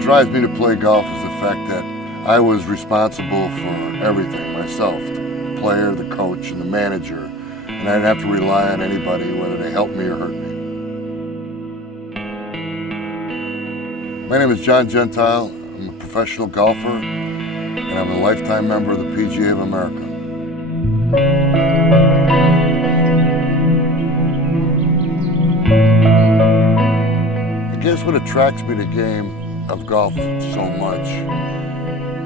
What drives me to play golf is the fact that I was responsible for everything myself, the player, the coach, and the manager, and I didn't have to rely on anybody, whether they helped me or hurt me. My name is Gentile. I'm a professional golfer, and I'm a lifetime member of the PGA of America. I guess what attracts me to the game of golf so much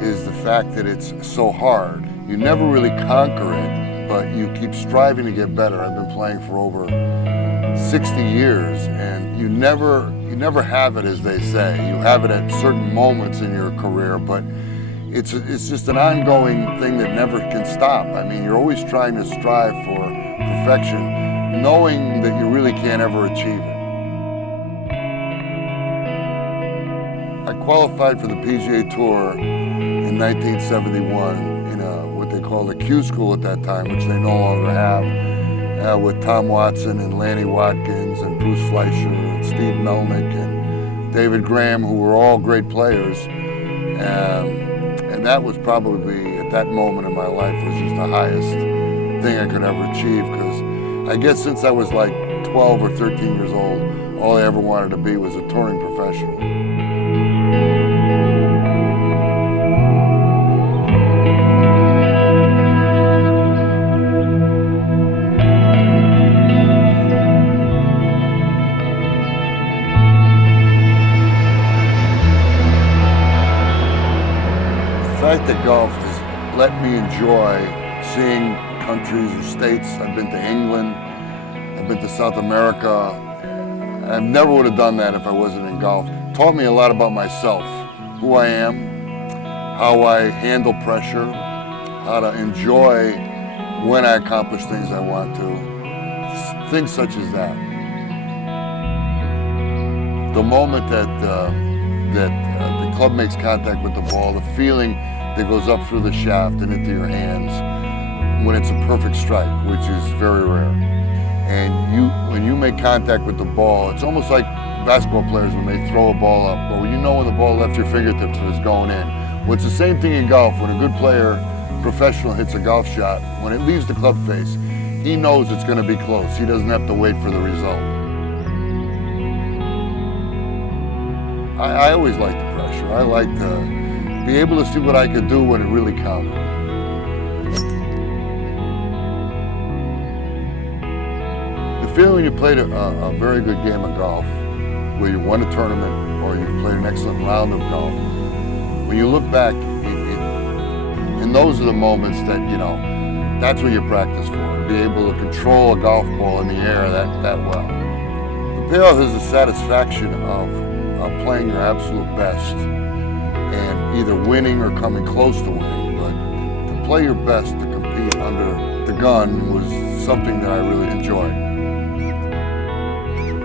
is the fact that it's so hard. You never really conquer it, but you keep striving to get better. I've been playing for over 60 years, and you never have it, as they say. You have it at certain moments in your career, but it's just an ongoing thing that never can stop. I mean, you're always trying to strive for perfection, knowing that you really can't ever achieve it. I qualified for the PGA Tour in 1971 in what they called a Q school at that time, which they no longer have, with Tom Watson and Lanny Watkins and Bruce Fleischer and Steve Melnick and David Graham, who were all great players. And that was probably, at that moment in my life, was just the highest thing I could ever achieve, because I guess since I was like 12 or 13 years old, all I ever wanted to be was a touring professional. The fact that golf has let me enjoy seeing countries or states. I've been to England, I've been to South America. I never would have done that if I wasn't in golf. It taught me a lot about myself, who I am, how I handle pressure, how to enjoy when I accomplish things I want to, things such as that. The moment that the club makes contact with the ball, the feeling that goes up through the shaft and into your hands when it's a perfect strike, which is very rare. And when you make contact with the ball, it's almost like basketball players when they throw a ball up. Well, you know when the ball left your fingertips was going in. Well, it's the same thing in golf. When a good player, professional, hits a golf shot, when it leaves the club face, he knows it's going to be close. He doesn't have to wait for the result. I always liked the pressure. I liked to be able to see what I could do when it really counted. The feeling when you played a very good game of golf, where you won a tournament or you've played an excellent round of golf, when you look back, and those are the moments that, that's what you practice for, to be able to control a golf ball in the air that well. The payoff is the satisfaction of playing your absolute best and either winning or coming close to winning, but to play your best, to compete under the gun, was something that I really enjoyed.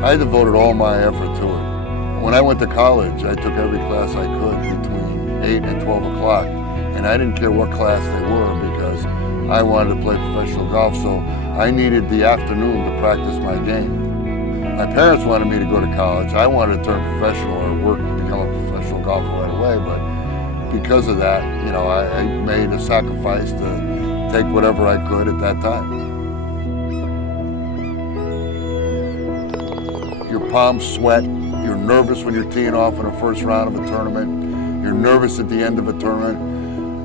I devoted all my effort to it. When I went to college, I took every class I could between 8 and 12 o'clock, and I didn't care what class they were because I wanted to play professional golf, so I needed the afternoon to practice my game. My parents wanted me to go to college. I wanted to turn professional or become a professional golfer right away, but because of that, I made a sacrifice to take whatever I could at that time. Your palms sweat, you're nervous when you're teeing off in the first round of a tournament, you're nervous at the end of a tournament,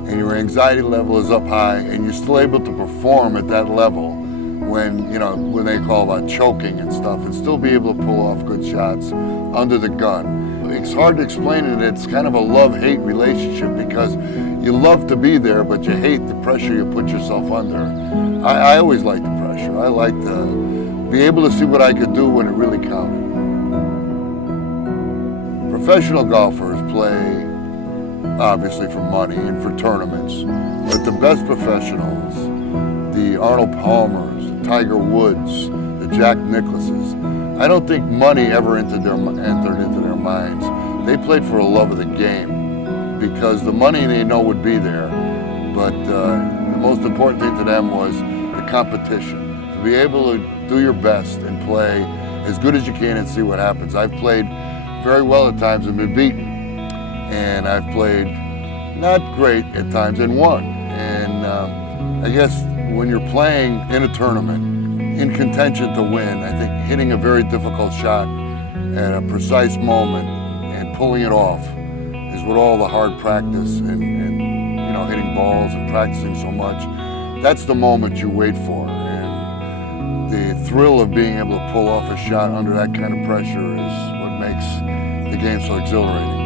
and your anxiety level is up high, and you're still able to perform at that level when they call about choking and stuff, and still be able to pull off good shots under the gun. It's hard to explain it. It's kind of a love-hate relationship, because you love to be there, but you hate the pressure you put yourself under. I always liked the pressure. I liked to be able to see what I could do when it really counted. Professional golfers play, obviously, for money and for tournaments, but the best professionals, the Arnold Palmers, the Tiger Woods, the Jack Nicklauses, I don't think money ever entered into their minds. They played for a love of the game, because the money they know would be there, but the most important thing to them was the competition. To be able to do your best and play as good as you can and see what happens. I've played very well at times and been beaten, and I've played not great at times and won. And I guess when you're playing in a tournament, in contention to win, I think hitting a very difficult shot at a precise moment and pulling it off is what all the hard practice and you know, hitting balls and practicing so much, that's the moment you wait for. And the thrill of being able to pull off a shot under that kind of pressure is what makes the game so exhilarating.